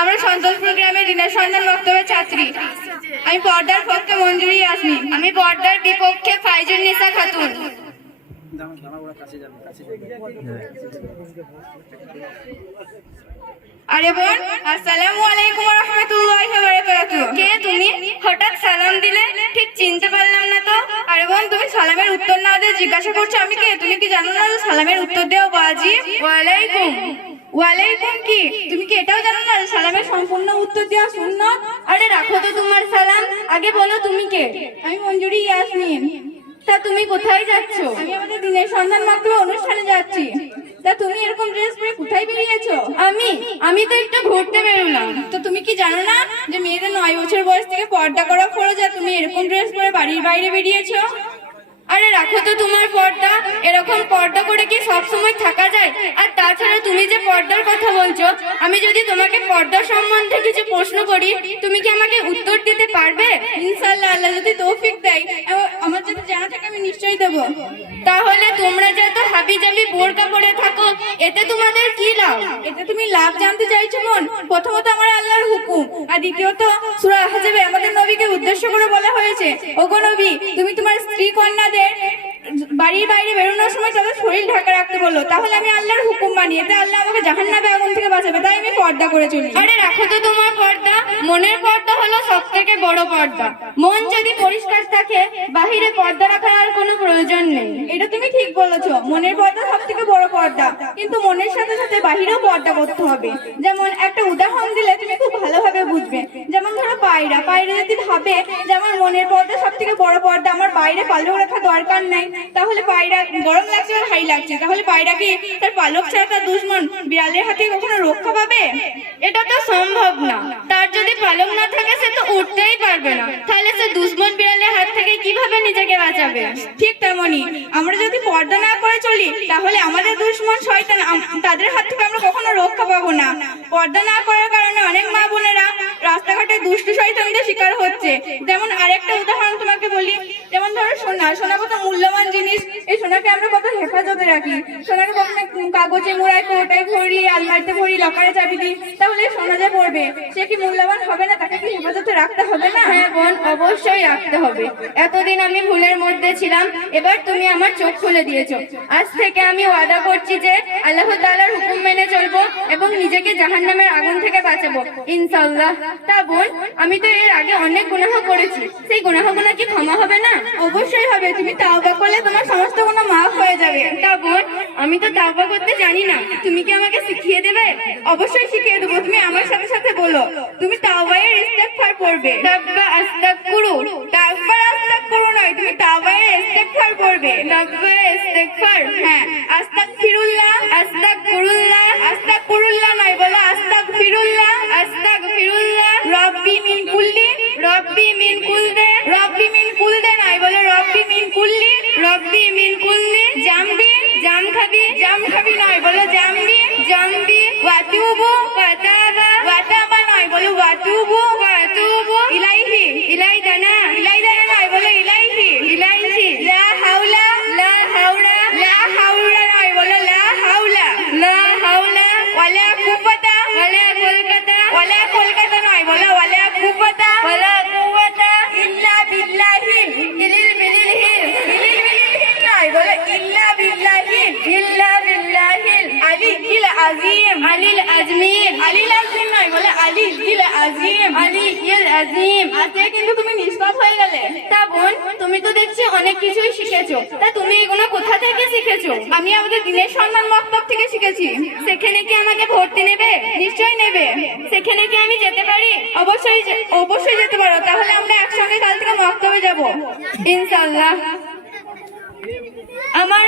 আমরা সন্তোষপুর গ্রামের দিনের সন্ধান বক্তব্যের ছাত্রী। আমি পর্দার পক্ষে মঞ্জুরি ইয়াসমিন। আমি পর্দার বিপক্ষে ফাইজুন নিসা খাতুন। আরে বোন, আসসালামু আলাইকুম ওয়া রাহমাতুল্লাহি ওয়া বারাকাতুহু। কে তুমি? হঠাৎ সালাম দিলে, ঠিক চিনতে পারলাম না তো। আরে বোন, তুমি সালামের উত্তর না দিয়ে জিজ্ঞাসা করছো আমি কে? তুমি কি জানো না সালামের উত্তর দেওয়া ওয়াজিব? ওয়ালাইকুম। ওয়ালাইকুম কি? তুমি কি এটাও জানো না সালামের সম্পূর্ণ উত্তর দেওয়া সুন্নাত? আরে রাখো তো তোমার সালাম, আগে বলো তুমি কে? আমি মঞ্জুরি ইয়াসমিন। তা তুমি কোথায় যাচ্ছ? আমি আমাদের দিনের সন্ধান বক্তব্য অনুষ্ঠানে যাচ্ছি। তা তুমি এরকম ড্রেস পরে কোথায় বেরিয়েছো? আমি তো একটু ঘুরতে বেরোলাম। তো তুমি কি জানো না যে মেয়েদের 9 বছর বয়স থেকে পর্দা করা ফরজ, আর তুমি এরকম ড্রেস পরে বাড়ির বাইরে বেরিয়েছো? আরে রাখো তো তোমার পর্দা, এরকম পর্দা করে কি সব সময় থাকা যায়? আর তাছাড়া তুমি যে পর্দার কথা বলছো, আমি যদি তোমাকে পর্দা সম্বন্ধে কিছু প্রশ্ন করি, তুমি কি আমাকে উত্তর দিতে পারবে? ইনশাআল্লাহ, আল্লাহ যদি তৌফিক দেয়, আমার যদি জানা থাকে আমি নিশ্চয়ই দেবো। তাহলে তোমরা যত হাবিজাবি বোরকা পরে থাকো, এতে তোমাদের কি লাভ? এতে তুমি লাভ জানতে চাইছো বোন? প্রথমত আমার আল্লাহর হুকুম, আর দ্বিতীয়ত সূরা আহজাবে আমাদের নবীকে উদ্দেশ্য করে বলা হয়েছে, ওগো নবী, তুমি তোমার স্ত্রী কন্যাদের বাড়ির বাইরে বেরোনোর সময় তাদের শরীর ঢাকা রাখতে বললো। তাহলে আমি আল্লাহর হুকুম মানি, এতে আল্লাহ আমাকে জাহান্নামের আগুন থেকে বাঁচাবে, তাই আমি পর্দা করে চলি। আরে রাখো তো তোমার পর্দা, মনের পর্দা হলো সব থেকে বড় পর্দা। মন যদি পরিষ্কার থাকে, বাহিরে পর্দা রাখার আর কোনো প্রয়োজন নেই। এটা তুমি ঠিক বলেছো, মনের পর্দা সব থেকে বড় পর্দা, কিন্তু মনের সাথে সাথে বাহিরেও পর্দা করতে হবে। যেমন একটা উদাহরণ দিলে তুমি খুব ভালোভাবে বুঝবে। যেমন ধরো পায়রা যদি ভাবে যে আমার মনের পর্দা সব থেকে বড় পর্দা, আমার বাইরে পালক রাখা দরকার নাই, তাহলে পায়রা গরম লাগছে আর হাই লাগছে, তাহলে পায়রা কি তার পালক ছাড়া তার দুশ্মন বিড়ালের হাতে কখনো রক্ষা পাবে? এটা তো সম্ভব না। তার যদি পালক না থাকে, সে তো উঠতেই পারবে না, তাহলে সে দুশ্মন বিড়ালের হাত থেকে কিভাবে নিজেকে বাঁচাবে? ঠিক তেমনি আমরা যদি পর্দা না করে চলি, তাহলে আমাদের দুশ্মন শয়তান, তাদের হাত থেকে আমরা কখনো রক্ষা পাবো না। পর্দা না করার কারণে অনেক মা বোনেরা রাস্তাঘাটে দুষ্ট শয়তানদের শিকার হচ্ছে। যেমন আরেকটা উদাহরণ তোমাকে বলি, যেমন ধরো সোনা কত মূল্যবান জিনিস, এই সোনাকে আমরা কত হেফাজতে রাখি। সোনাকে কখনো কাগজে মোড়াই, কোটায় ভরি, আলমারিতে ভরি, লকারে চাবি দিই, তাহলে সোনা যে পড়বে সে কি মূল্যবান হবে না? তাকে কি হেফাজতে রাখতে হবে না? হ্যাঁ বোন, অবশ্যই রাখতে হবে। এতদিন আমি ভুলের মধ্যে ছিলাম, এবার তুমি আমার চোখ খুলে দিয়েছো। আজ থেকে আমি ওয়াদা করছি যে আল্লাহ তাআলার হুকুম মেনে চলবো এবং নিজেকে জাহান্নামের আগুন থেকে বাঁচাবো, ইনশাআল্লাহ। তা বোন, আমি তো এর আগে অনেক গুনাহ করেছি, সেই গুনাহগুলো কি ক্ষমা হবে না? অবশ্যই হবে, তুমি তাওবা করলে তোমার সমস্ত গুনাহ মাফ হয়ে যাবে। তা বোন, আমি তো তাওবা করতে জানি না, তুমি কি আমাকে শিখিয়ে দেবে? অবশ্যই শিখিয়ে দেবো, তুমি আমার সাথে সাথে বলো। তুমি তাওবায়ের ইস্তেগফার পড়বে। তাওবা আস্তাগফিরু। তাওবা আস্তাগফিরু নয়, তুমি তাওবায়ের ইস্তেগফার পড়বে। তাওবা ইস্তেগফার। হ্যাঁ, আস্তাগফিরুল্লাহ। আস্তাগফিরুল্লাহ নয়, বলো আস্তাগফিরুল্লাহ। রব্বি মিন কুল্লি নয়, বলো রব্বি মিন কুল্লি জামখাবি নয়, বলো জামবি ওয়াতুবু ওয়াতাবা নয়, বলো ওয়াতুবু ইলাইহি নয়, বলো ইলাইহি লা হাওলা নয়, বলো লা হাওলা ওয়ালা কুওয়াতা নয়, বলো ওয়ালা কুওয়াতা ইল্লা বিল্লাহিল নয়, বলো ইল্লা বিল্লাহিল আলিল আজিম নয়, বলো আলিল আজিম। আজকে কিন্তু তুমি নিষ্পাপ হয়ে গেলে। তা বোন, তুমি তো দেখছি অনেক কিছুই শিখেছো। তা তুমি এগুলো কোথা থেকে শিখেছো? আমি আমাদের দিনের সন্ধান মক্তব থেকে শিখেছি। সেখানে কি আমাকে ভর্তি নেবে? নিশ্চয়ই নেবে। সেখানে কি আমি যেতে পারি? অবশ্যই যেতে পারো। তাহলে আমরা একসঙ্গে কাল থেকে মক্তবে যাব, ইনশাআল্লাহ। আমার